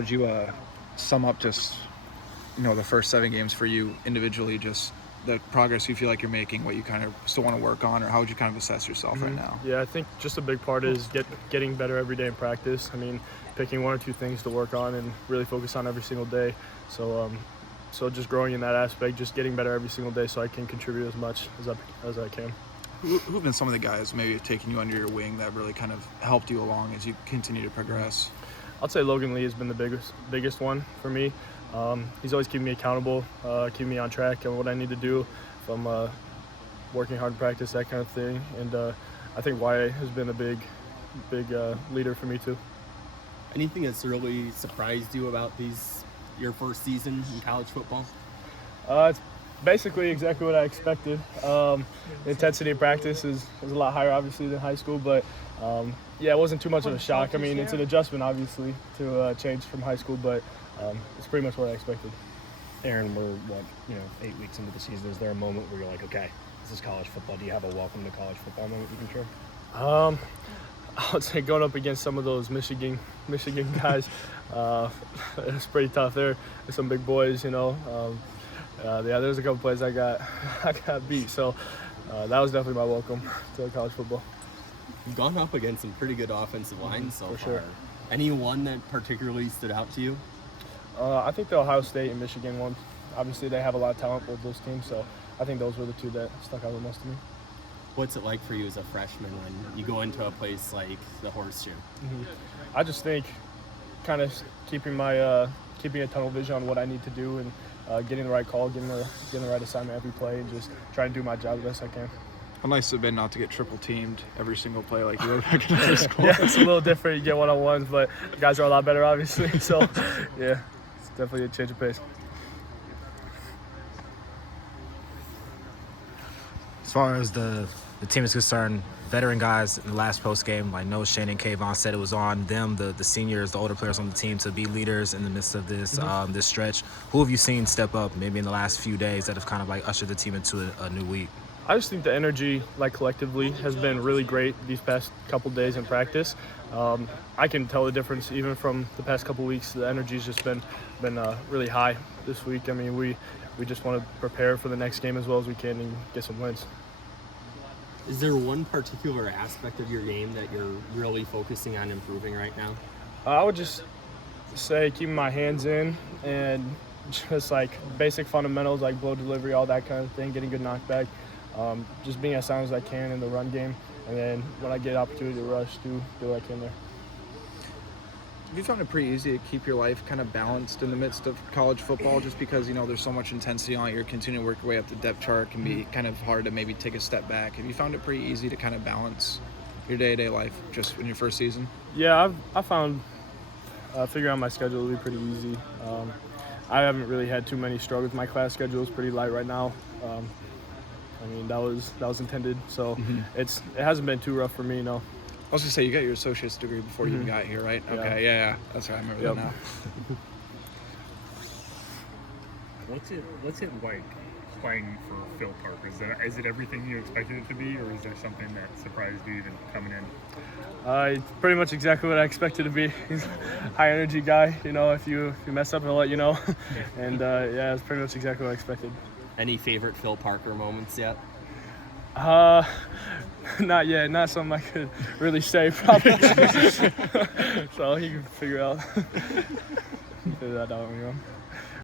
Would you sum up just, the first 7 games for you individually, just the progress you feel like you're making, what you kind of still want to work on, or how would you kind of assess yourself right now? Yeah, I think just a big part is getting better every day in practice. I mean, picking 1 or 2 things to work on and really focus on every single day. So just growing in that aspect, just getting better every single day so I can contribute as much as I can. Who've been some of the guys maybe have taken you under your wing that really kind of helped you along as you continue to progress? I'd say Logan Lee has been the biggest one for me. He's always keeping me accountable, keeping me on track and what I need to do from working hard in practice, that kind of thing. And I think Wyatt has been a big leader for me too. Anything that's really surprised you about your first season in college football? It's basically exactly what I expected. The intensity of practice is a lot higher, obviously, than high school, but it wasn't too much of a shock. I mean, it's an adjustment, obviously, to change from high school, but it's pretty much what I expected. Aaron, we're 8 weeks into the season. Is there a moment where you're like, okay, this is college football? Do you have a welcome to college football moment you can share? I would say going up against some of those Michigan guys, it's pretty tough. There's some big boys, there's a couple plays I got beat, so that was definitely my welcome to college football. You've gone up against some pretty good offensive lines so far. Sure. Any one that particularly stood out to you? I think the Ohio State and Michigan one. Obviously, they have a lot of talent, both those teams, so I think those were the 2 that stuck out the most to me. What's it like for you as a freshman when you go into a place like the Horseshoe? I just think kind of keeping a tunnel vision on what I need to do and getting the right call, getting the right assignment every play, and just trying to do my job the best I can. How nice it have been not to get triple teamed every single play like you were back in high school. Yeah, it's a little different. You get one-on-ones, but the guys are a lot better, obviously. So, yeah, it's definitely a change of pace. As far as the team is concerned, veteran guys in the last post game, like Noah, Shane, and Kayvon, said it was on them, the seniors, the older players on the team, to be leaders in the midst of this this stretch. Who have you seen step up maybe in the last few days that have kind of like ushered the team into a new week? I just think the energy, collectively, has been really great these past couple days in practice. I can tell the difference even from the past couple weeks. The energy's just been really high this week. I mean, we just want to prepare for the next game as well as we can and get some wins. Is there one particular aspect of your game that you're really focusing on improving right now? I would just say keeping my hands in and just basic fundamentals like blow delivery, all that kind of thing, getting good knockback. Just being as sound as I can in the run game, and then when I get opportunity to rush, do what I can there. Have you found it pretty easy to keep your life kind of balanced in the midst of college football, just because, there's so much intensity on it, you're continuing to work your way up the depth chart, can be kind of hard to maybe take a step back. Have you found it pretty easy to kind of balance your day-to-day life just in your first season? Yeah, I found figuring out my schedule to be pretty easy. I haven't really had too many struggles. My class schedule is pretty light right now. I mean, that was intended, so it hasn't been too rough for me, no. I was going to say, you got your associate's degree before you even got here, right? Yeah. Okay, yeah. That's right, I remember that now. What's it like playing for Phil Parker? Is it everything you expected it to be, or is there something that surprised you even coming in? It's pretty much exactly what I expected to be. He's a high energy guy, if you mess up, he'll let you know. And it's pretty much exactly what I expected. Any favorite Phil Parker moments yet? Not yet. Not something I could really say, probably. So he can figure that out when you're on.